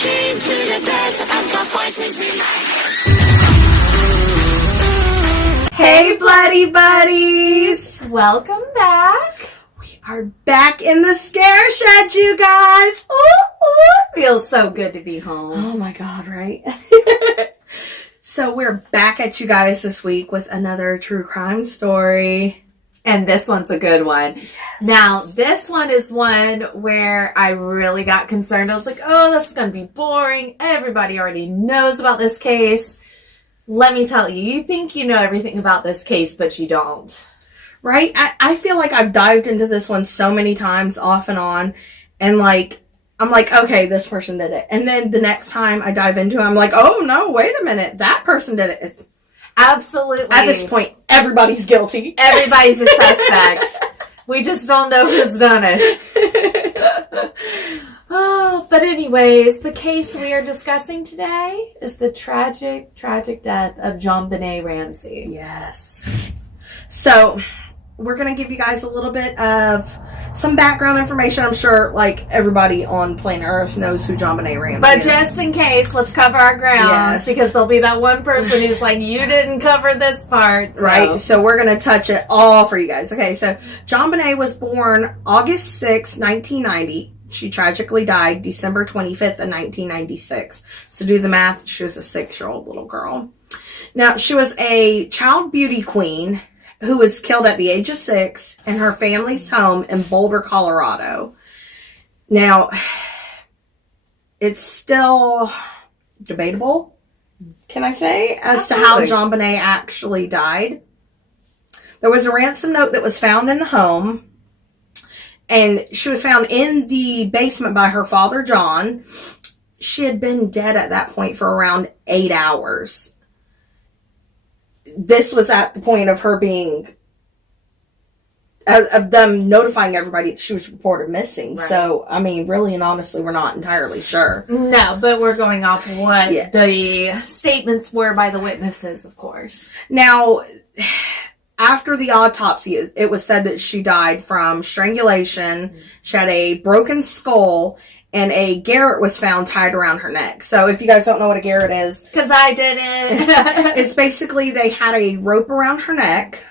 Came to the bed, I've got voices in my head. Hey, Bloody Buddies! Welcome back. We are back in the scare shed, you guys! Ooh, ooh. Feels so good to be home. Oh my god, right? So we're back at you guys this week with another true crime story. And this one's a good one. Yes. Now, this one is one where I really got concerned. I was like, oh, this is going to be boring. Everybody already knows about this case. Let me tell you, you think you know everything about this case, but you don't. Right? I feel like I've dived into this one so many times off and on. And I'm like, okay, this person did it. And then the next time I dive into it, I'm like, oh no, wait a minute. That person did it. Absolutely. At this point, everybody's guilty. Everybody's a suspect. We just don't know who's done it. Oh, but anyways, the case we are discussing today is the tragic, tragic death of JonBenet Ramsey. Yes. So, we're going to give you guys a little bit of some background information. I'm sure, everybody on planet Earth knows who JonBenet Ramsey But is. just in case, let's cover our ground. Yes. Because there'll be that one person who's like, you didn't cover this part. So. Right? So, we're going to touch it all for you guys. Okay, so JonBenet was born August 6, 1990. She tragically died December 25th of 1996. So, do the math. She was a 6-year-old little girl. Now, she was a child beauty queen who was killed at the age of 6 in her family's home in Boulder, Colorado. Now, it's still debatable, can I say, as to how JonBenet actually died. There was a ransom note that was found in the home, and she was found in the basement by her father, John. She had been dead at that point for around 8 hours. This was at the point of her being, of them notifying everybody that she was reported missing. Right. So, I mean, really and honestly, we're not entirely sure. No, but we're going off what the statements were by the witnesses, of course. Now, after the autopsy, it was said that she died from strangulation. Mm-hmm. She had a broken skull, and a garrote was found tied around her neck. So if you guys don't know what a garrote is. Because I didn't. It's basically they had a rope around her neck.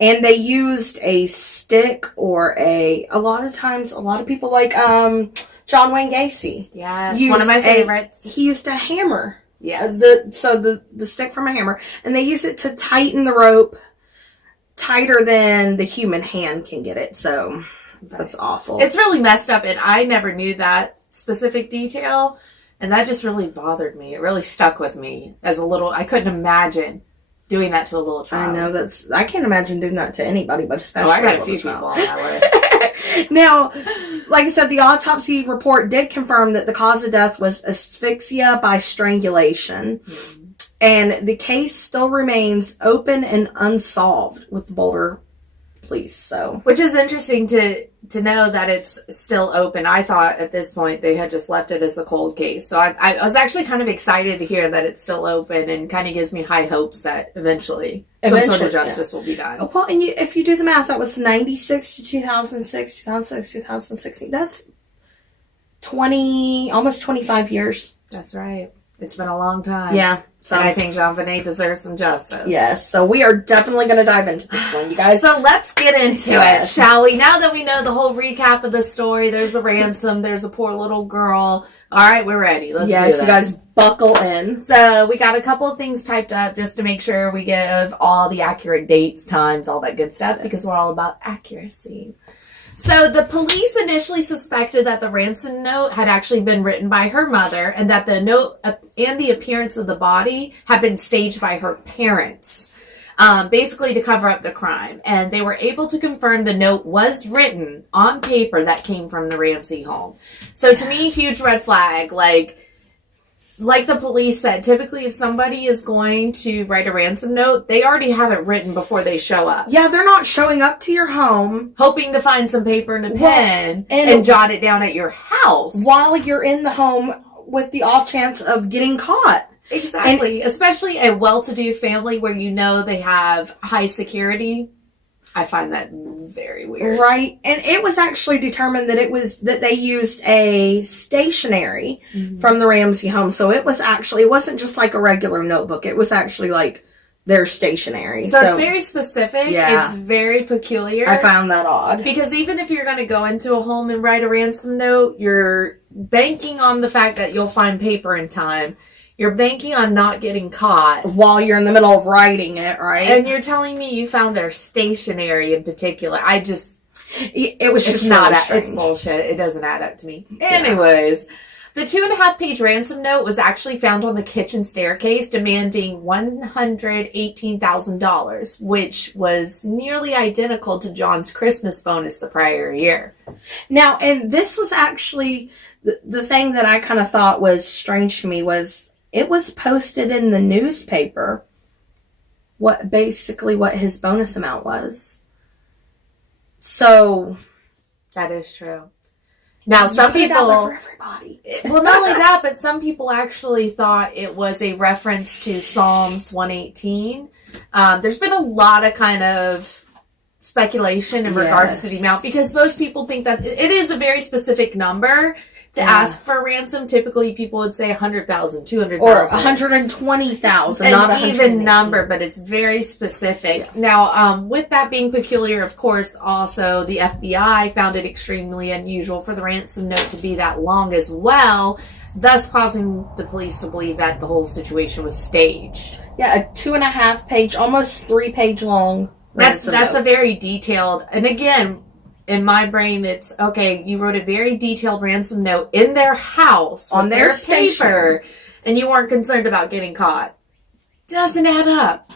And they used a stick or a lot of times, a lot of people like John Wayne Gacy. Yes, one of my favorites. He used a hammer. Yes. The stick from a hammer. And they use it to tighten the rope tighter than the human hand can get it. So... Right. That's awful. It's really messed up, and I never knew that specific detail, and that just really bothered me. It really stuck with me as a little... I couldn't imagine doing that to a little child. I know, I can't imagine doing that to anybody, but especially I got a few people on that list. Now, like I said, the autopsy report did confirm that the cause of death was asphyxia by strangulation, and the case still remains open and unsolved with the Boulder police. So, which is interesting to know that it's still open. I thought at this point they had just left it as a cold case. So I was actually kind of excited to hear that it's still open, and kind of gives me high hopes that eventually some sort of justice will be done. Well, and if you do the math, that was 96 to 2006, 2016. That's 20, almost 25 years. That's right. It's been a long time. Yeah. So I think JonBenet deserves some justice. Yes. So we are definitely going to dive into this one, you guys. So let's get into it, shall we? Now that we know the whole recap of the story, there's a ransom, there's a poor little girl. All right, we're ready. Let's do this. You guys buckle in. So we got a couple of things typed up just to make sure we give all the accurate dates, times, all that good stuff, because we're all about accuracy. So the police initially suspected that the ransom note had actually been written by her mother, and that the note and the appearance of the body had been staged by her parents, basically to cover up the crime. And they were able to confirm the note was written on paper that came from the Ramsey home. So to me, huge red flag. Like the police said, typically if somebody is going to write a ransom note, they already have it written before they show up. Yeah, they're not showing up to your home hoping to find some paper and a pen and jot it down at your house while you're in the home with the off chance of getting caught. Exactly. And especially a well-to-do family where you know they have high security. I find that very weird. Right. And it was actually determined that they used a stationery from the Ramsey home. So it wasn't just like a regular notebook. It was actually like their stationery. So it's very specific. Yeah. It's very peculiar. I found that odd. Because even if you're going to go into a home and write a ransom note, you're banking on the fact that you'll find paper in time. You're banking on not getting caught. While you're in the middle of writing it, right? And you're telling me you found their stationery in particular. It was just it's bullshit. It doesn't add up to me. Yeah. Anyways, the 2.5-page ransom note was actually found on the kitchen staircase demanding $118,000, which was nearly identical to John's Christmas bonus the prior year. Now, and this was actually the thing that I kind of thought was strange to me was it was posted in the newspaper what his bonus amount was. So that is true. Now, some people, for everybody. Well, not only that, but some people actually thought it was a reference to Psalms 118. There's been a lot of kind of speculation in regards to the amount because most people think that it is a very specific number to ask for a ransom. Typically, people would say 100,000, 200,000. Or 120,000, not an even number, but it's very specific. Yeah. Now, with that being peculiar, of course, also the FBI found it extremely unusual for the ransom note to be that long as well, thus causing the police to believe that the whole situation was staged. Yeah, a 2.5-page, almost 3-page long ransom That's note. a very detailed, and again, in my brain, it's, okay, you wrote a very detailed ransom note in their house on their paper, and you weren't concerned about getting caught. Doesn't add up.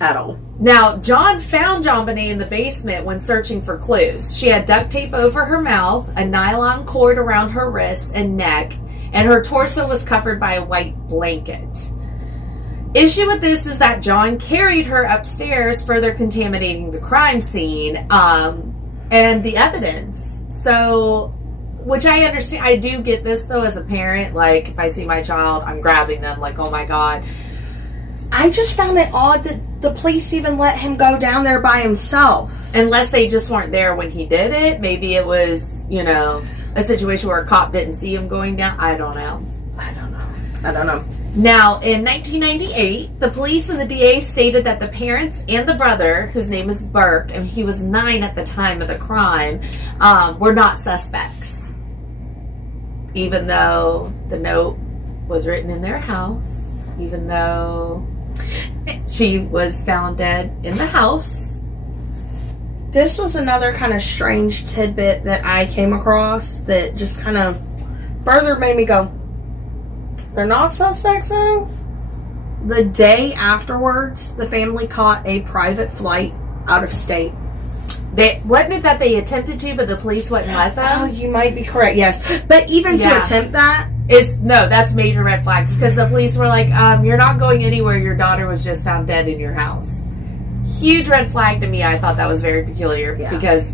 At all. Now, John found JonBenet in the basement when searching for clues. She had duct tape over her mouth, a nylon cord around her wrists and neck, and her torso was covered by a white blanket. Issue with this is that John carried her upstairs, further contaminating the crime scene. And the evidence. So, which I understand. I do get this, though, as a parent. Like, if I see my child, I'm grabbing them. Like, oh, my God. I just found it odd that the police even let him go down there by himself. Unless they just weren't there when he did it. Maybe it was, a situation where a cop didn't see him going down. I don't know. Now, in 1998, the police and the DA stated that the parents and the brother, whose name is Burke, and he was 9 at the time of the crime, were not suspects. Even though the note was written in their house, even though she was found dead in the house. This was another kind of strange tidbit that I came across that just kind of further made me go, they're not suspects, though? The day afterwards, the family caught a private flight out of state. Wasn't it that they attempted to, but the police wouldn't let them? Oh, you might be correct, yes. But even to attempt that... that's major red flags, because the police were like, you're not going anywhere, your daughter was just found dead in your house. Huge red flag to me. I thought that was very peculiar, because,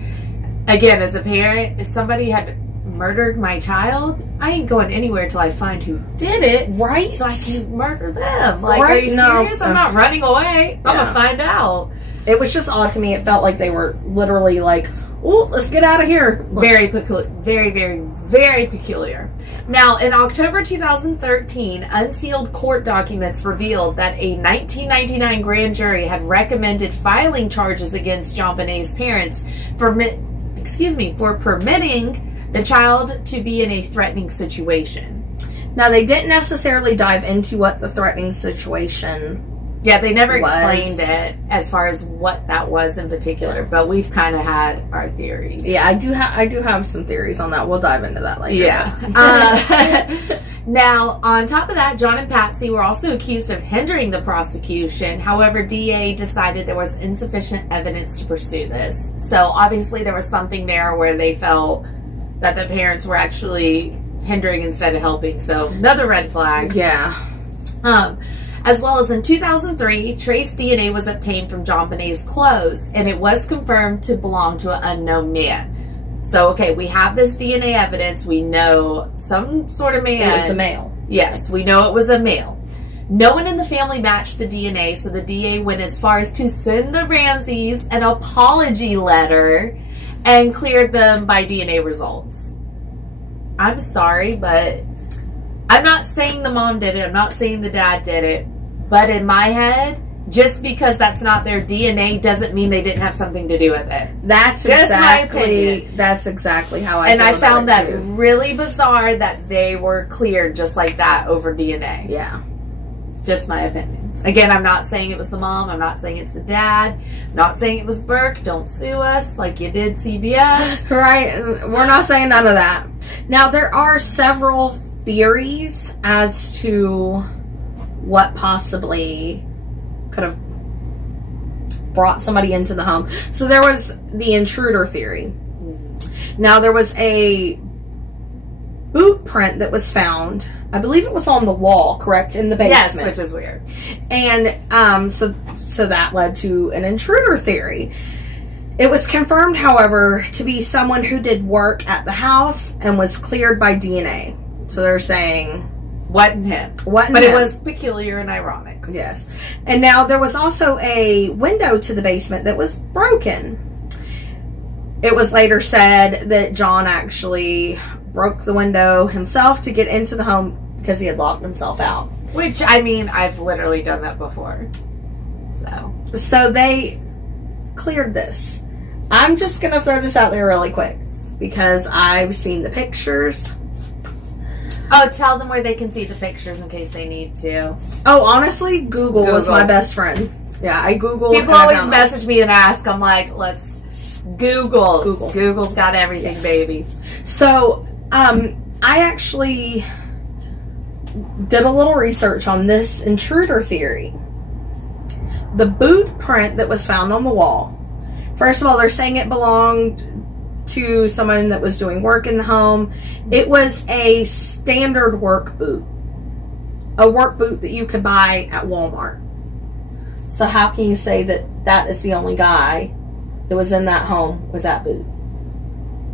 again, as a parent, if somebody had murdered my child, I ain't going anywhere till I find who did it, right? So I can murder them. Like, are you serious? I'm not running away. I'm gonna find out. It was just odd to me. It felt like they were literally like, "Oh, let's get out of here." Very peculiar. Very, very, very peculiar. Now, in October 2013, unsealed court documents revealed that a 1999 grand jury had recommended filing charges against JonBenet's parents for permitting the child to be in a threatening situation. Now, they didn't necessarily dive into what the threatening situation they never explained it as far as what that was in particular, but we've kind of had our theories. Yeah, I do have some theories on that. We'll dive into that later. Yeah. Now, on top of that, John and Patsy were also accused of hindering the prosecution. However, DA decided there was insufficient evidence to pursue this. So, obviously, there was something there where they felt that the parents were actually hindering instead of helping. So, another red flag. Yeah. As well as in 2003, trace DNA was obtained from JonBenet's clothes, and it was confirmed to belong to an unknown man. So, okay, we have this DNA evidence. We know some sort of man. It was a male. Yes, we know it was a male. No one in the family matched the DNA, so the DA went as far as to send the Ramseys an apology letter and cleared them by DNA results. I'm sorry, but I'm not saying the mom did it. I'm not saying the dad did it. But in my head, just because that's not their DNA doesn't mean they didn't have something to do with it. That's just exactly how I and feel I about found it that too. really bizarre that they were cleared just like that over DNA. Yeah. Just my opinion. Again, I'm not saying it was the mom. I'm not saying it's the dad. I'm not saying it was Burke. Don't sue us like you did CBS. Right. We're not saying none of that. Now, there are several theories as to what possibly could have brought somebody into the home. So there was the intruder theory. Now, there was a boot print that was found. I believe it was on the wall, correct? In the basement. Yes, which is weird. And so that led to an intruder theory. It was confirmed, however, to be someone who did work at the house and was cleared by DNA. So they're saying wasn't him. But it was peculiar and ironic. Yes. And now there was also a window to the basement that was broken. It was later said that John actually broke the window himself to get into the home because he had locked himself out. Which, I mean, I've literally done that before. So they cleared this. I'm just going to throw this out there really quick because I've seen the pictures. Oh, tell them where they can see the pictures in case they need to. Oh, honestly, Google was my best friend. Yeah, I Googled. People always message me and ask. I'm like, let's Google. Google's got everything, yes. Baby. So, I actually did a little research on this intruder theory. The boot print that was found on the wall. First of all, they're saying it belonged to someone that was doing work in the home. It was a standard work boot. A work boot that you could buy at Walmart. So how can you say that that is the only guy that was in that home with that boot?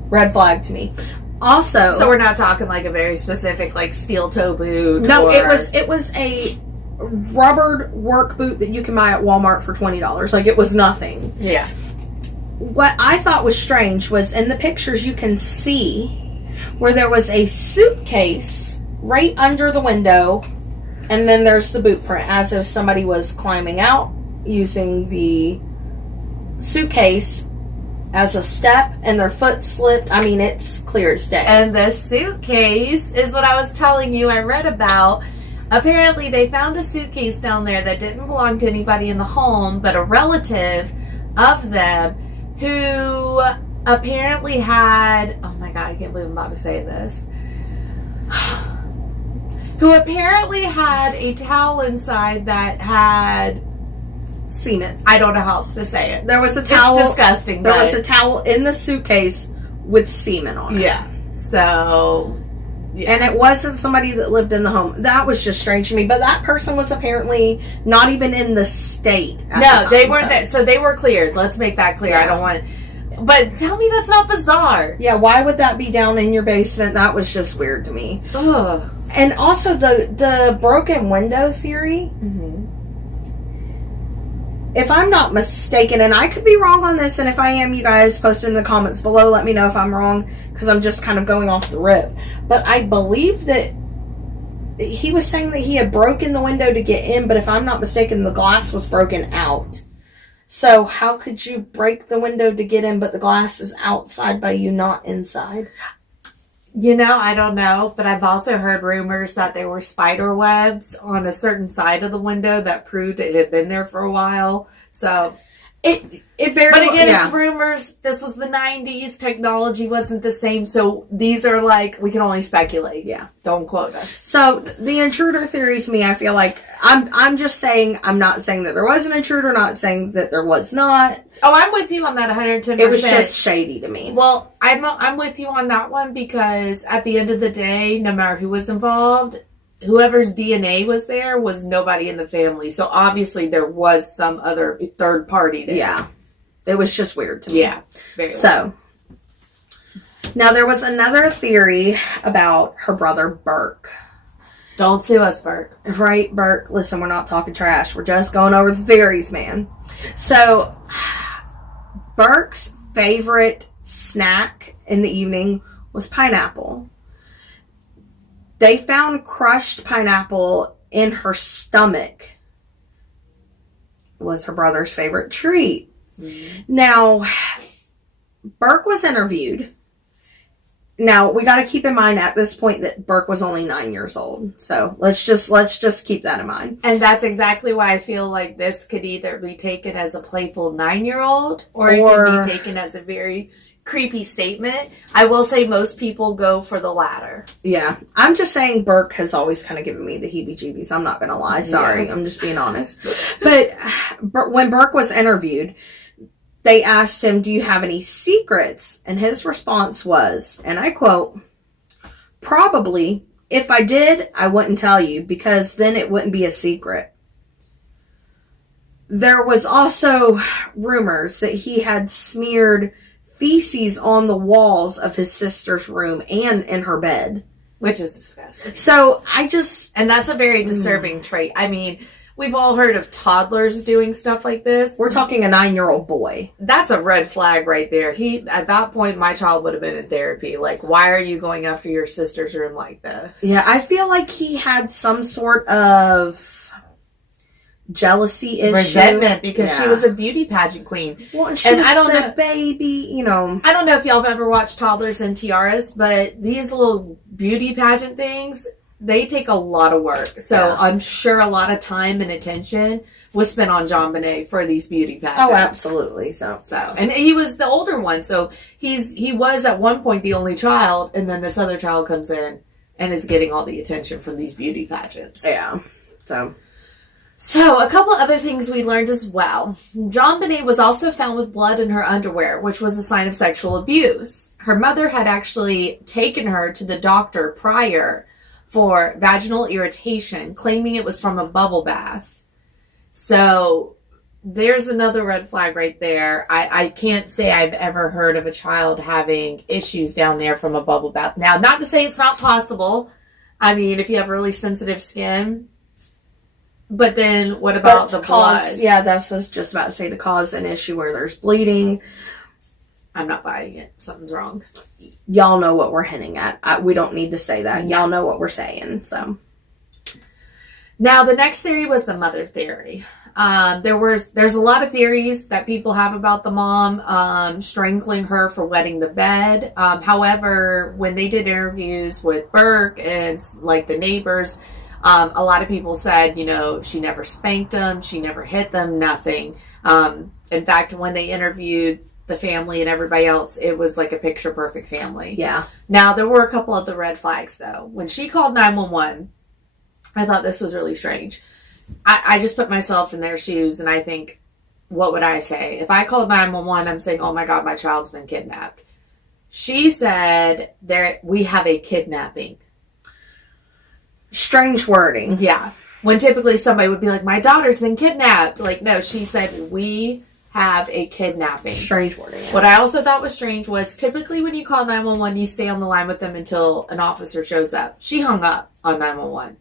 Red flag to me. Also, so we're not talking like a very specific like steel toe boot. No, it was a rubbered work boot that you can buy at Walmart for $20. Like, it was nothing. Yeah. What I thought was strange was in the pictures you can see where there was a suitcase right under the window, and then there's the boot print as if somebody was climbing out using the suitcase as a step and their foot slipped. I mean, it's clear as day. And the suitcase is what I was telling you I read about. Apparently they found a suitcase down there that didn't belong to anybody in the home, but a relative of them who apparently had, oh my God, I can't believe I'm about to say this, who apparently had a towel inside that had semen. I don't know how else to say it. There was a towel. It's disgusting. There was a towel in the suitcase with semen on it. Yeah. So, yeah. And it wasn't somebody that lived in the home. That was just strange to me. But that person was apparently not even in the state. No, they weren't. So they were cleared. Let's make that clear. Yeah. I don't want. But tell me that's not bizarre. Yeah, why would that be down in your basement? That was just weird to me. Ugh. And also the broken window theory. Mm-hmm. If I'm not mistaken, and I could be wrong on this, and if I am, you guys post in the comments below, let me know if I'm wrong, because I'm just kind of going off the rip. But I believe that he was saying that he had broken the window to get in, but if I'm not mistaken, the glass was broken out. So how could you break the window to get in, but the glass is outside by you not inside? You know, I don't know, but I've also heard rumors that there were spider webs on a certain side of the window that proved it had been there for a while. So it very But again, yeah. It's rumors. This was the 90s. Technology wasn't the same. So these are like, we can only speculate. Yeah. Don't quote us. So the intruder theory to me, I feel like I'm just saying, I'm not saying that there was an intruder, not saying that there was not. Oh, I'm with you on that 110%. It was just shady to me. Well, I'm with you on that one because at the end of the day, no matter who was involved, whoever's DNA was there was nobody in the family. So obviously there was some other third party there. Yeah. It was just weird to me. Yeah. Very so, now there was another theory about her brother Burke. Don't sue us, Burke. Right, Burke? Listen, we're not talking trash. We're just going over the theories, man. So, Burke's favorite snack in the evening was pineapple. They found crushed pineapple in her stomach. Was her brother's favorite treat. Now, Burke was interviewed. Now, we got to keep in mind at this point that Burke was only 9 years old. So, let's just keep that in mind. And that's exactly why I feel like this could either be taken as a playful 9-year-old or it could be taken as a very creepy statement. I will say most people go for the latter. Yeah. I'm just saying Burke has always kind of given me the heebie-jeebies. I'm not going to lie. Sorry. Yeah. I'm just being honest. But when Burke was interviewed, they asked him, do you have any secrets? And his response was, and I quote, probably. If I did, I wouldn't tell you because then it wouldn't be a secret. There was also rumors that he had smeared feces on the walls of his sister's room and in her bed. Which is disgusting. So and that's a very disturbing trait. I mean, we've all heard of toddlers doing stuff like this. We're talking a 9-year-old boy. That's a red flag right there. At that point, my child would have been in therapy. Like, why are you going after your sister's room like this? Yeah, I feel like he had some sort of jealousy issue. Resentment because she was a beauty pageant queen. Well, and I don't know, baby, I don't know if y'all have ever watched Toddlers and Tiaras, but these little beauty pageant things, they take a lot of work. So I'm sure a lot of time and attention was spent on JonBenet for these beauty pageants. Oh, absolutely. So and he was the older one. So he was at one point the only child, and then this other child comes in and is getting all the attention from these beauty pageants. Yeah. So, a couple other things we learned as well. JonBenet was also found with blood in her underwear, which was a sign of sexual abuse. Her mother had actually taken her to the doctor prior for vaginal irritation, claiming it was from a bubble bath. So, there's another red flag right there. I can't say I've ever heard of a child having issues down there from a bubble bath. Now, not to say it's not possible. I mean, if you have really sensitive skin. But then what about the blood? Yeah, that's what I was just about to say. To cause an issue where there's bleeding. I'm not buying it. Something's wrong. Y'all know what we're hinting at. We don't need to say that. Y'all know what we're saying. So now the next theory was the mother theory. There's a lot of theories that people have about the mom strangling her for wetting the bed. However, when they did interviews with Burke and like the neighbors, a lot of people said, she never spanked them, she never hit them, nothing. In fact, when they interviewed the family and everybody else, it was like a picture perfect family. Yeah. Now, there were a couple of the red flags, though. When she called 911, I thought this was really strange. I just put myself in their shoes and I think, what would I say? If I called 911, I'm saying, oh my God, my child's been kidnapped. She said, we have a kidnapping. Strange wording. Yeah. When typically somebody would be like, my daughter's been kidnapped. Like, no, she said, we have a kidnapping. Strange wording. Yeah. What I also thought was strange was typically when you call 911, you stay on the line with them until an officer shows up. She hung up on 911.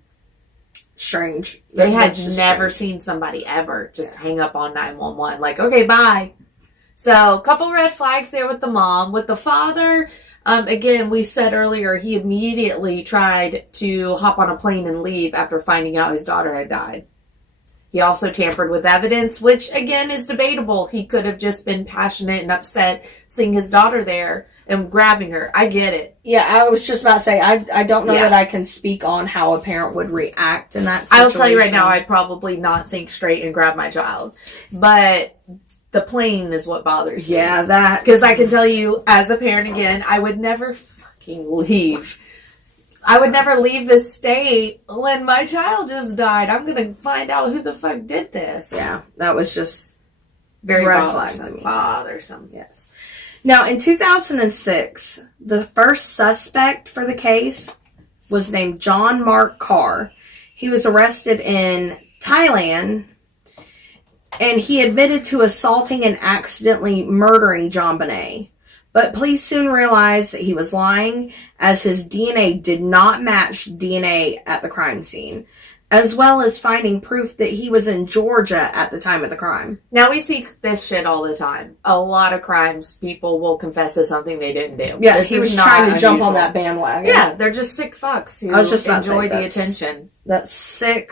Strange. They had never seen somebody ever just hang up on 911. Like, okay, bye. So, a couple red flags there with the mom. With the father, again, we said earlier, he immediately tried to hop on a plane and leave after finding out his daughter had died. He also tampered with evidence, which, again, is debatable. He could have just been passionate and upset seeing his daughter there and grabbing her. I get it. Yeah, I was just about to say, I don't know that I can speak on how a parent would react in that situation. I'll tell you right now, I'd probably not think straight and grab my child. But the plane is what bothers me. Yeah, that. Because I can tell you, as a parent, again, I would never fucking leave. I would never leave the state when my child just died. I'm going to find out who the fuck did this. Yeah, that was just very red flag to me. Bothersome. Yes. Now, in 2006, the first suspect for the case was named John Mark Carr. He was arrested in Thailand, and he admitted to assaulting and accidentally murdering JonBenet. But police soon realized that he was lying, as his DNA did not match DNA at the crime scene, as well as finding proof that he was in Georgia at the time of the crime. Now, we see this shit all the time. A lot of crimes, people will confess to something they didn't do. Yeah, this he is was not trying to jump unusual. on that bandwagon. Yeah, they're just sick fucks who I was just about to say, enjoy the that's- attention. That's sick.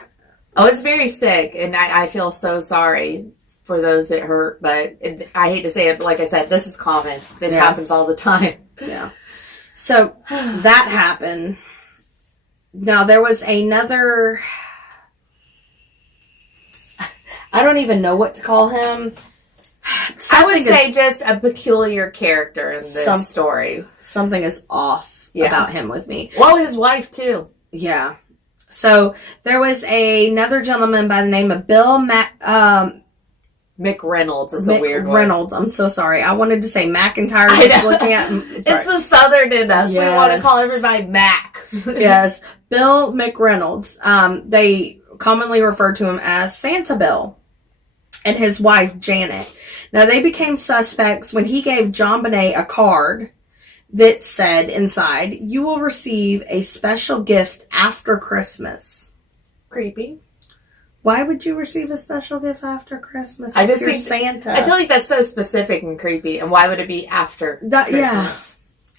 Oh, it's very sick, and I feel so sorry for those it hurt, but I hate to say it, but like I said, this is common. This happens all the time. Yeah. So, that happened. Now, there was another... I don't even know what to call him. I would say just a peculiar character in this story. Something is off about him with me. Well, his wife, too. Yeah. So, there was another gentleman by the name of Bill McReynolds. It's a weird one. Reynolds. I'm so sorry. I wanted to say McIntyre. Just looking at it's the Southern in us. Yes. We want to call everybody Mac. Yes. Bill McReynolds. They commonly refer to him as Santa Bill. And his wife, Janet. Now, they became suspects when he gave JonBenet a card that said inside, "You will receive a special gift after Christmas." Creepy. Why would you receive a special gift after Christmas? I just if you're think Santa. I feel like that's so specific and creepy. And why would it be after Christmas? Yeah.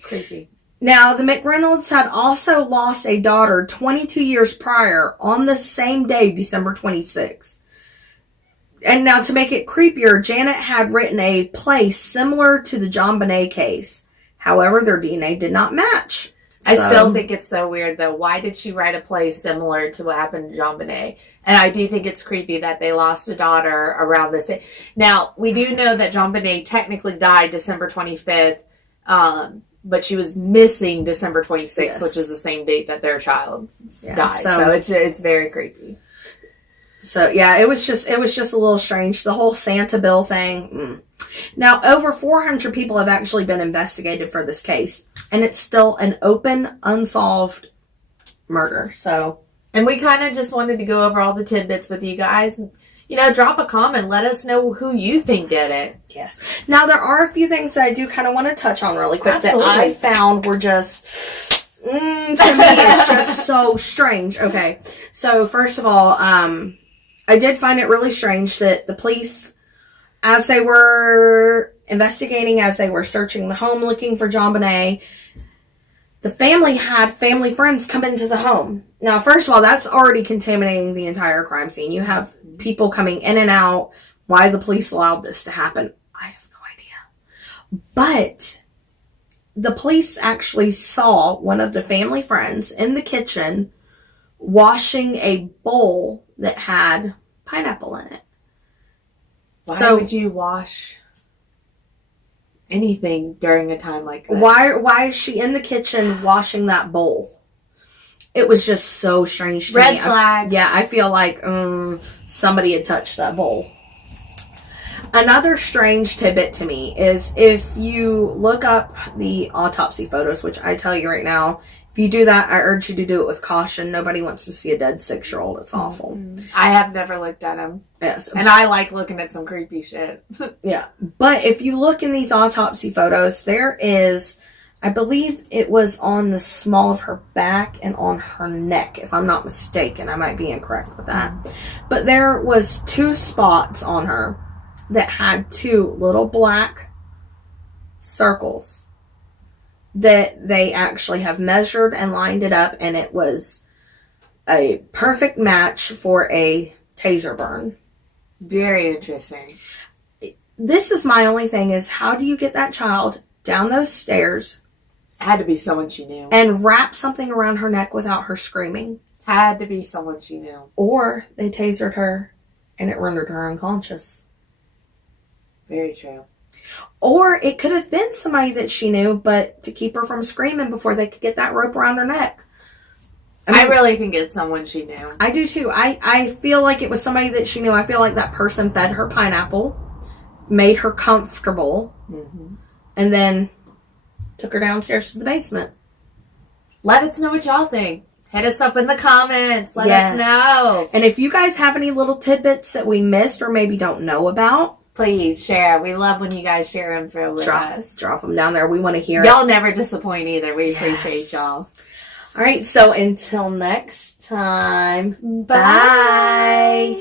Creepy. Now, the McReynolds had also lost a daughter 22 years prior on the same day, December 26th. And now, to make it creepier, Janet had written a play similar to the JonBenet case. However, their DNA did not match. I still think it's so weird, though. Why did she write a play similar to what happened to JonBenet? And I do think it's creepy that they lost a daughter around this. Now, we do know that JonBenet technically died December 25th, but she was missing December 26th, which is the same date that their child died. So it's very creepy. So, yeah, it was just a little strange. The whole Santa Bill thing. Now, over 400 people have actually been investigated for this case. And it's still an open, unsolved murder. So, and we kind of just wanted to go over all the tidbits with you guys. You know, drop a comment. Let us know who you think did it. Yes. Now, there are a few things that I do kind of want to touch on really quick that I found were just... to me, it's just so strange. Okay. So, first of all, I did find it really strange that the police, as they were investigating, as they were searching the home looking for JonBenet, the family had family friends come into the home. Now, first of all, that's already contaminating the entire crime scene. You have people coming in and out. Why the police allowed this to happen, I have no idea. But the police actually saw one of the family friends in the kitchen washing a bowl that had pineapple in it. Why would you wash anything during a time like that? Why is she in the kitchen washing that bowl? It was just so strange to me. Red flag. I feel like somebody had touched that bowl. Another strange tidbit to me is if you look up the autopsy photos, which I tell you right now, if you do that, I urge you to do it with caution. Nobody wants to see a dead 6-year-old. It's awful. I have never looked at them. Yes. And I like looking at some creepy shit. Yeah. But if you look in these autopsy photos, there is, I believe it was on the small of her back and on her neck, if I'm not mistaken. I might be incorrect with that. But there was 2 spots on her that had 2 little black circles that they actually have measured and lined it up, and it was a perfect match for a taser burn. Very interesting. This is my only thing is, how do you get that child down those stairs? Had to be someone she knew. And wrap something around her neck without her screaming. Had to be someone she knew. Or they tasered her and it rendered her unconscious. Very true. Or it could have been somebody that she knew, but to keep her from screaming before they could get that rope around her neck. I really think it's someone she knew. I do too. I feel like it was somebody that she knew. I feel like that person fed her pineapple, made her comfortable, and then took her downstairs to the basement. Let us know what y'all think. Hit us up in the comments. Let us know. And if you guys have any little tidbits that we missed or maybe don't know about, Please share. We love when you guys share info with us. Drop them down there. We want to hear it. Y'all never disappoint either. We appreciate y'all. All right, so until next time, Bye. bye.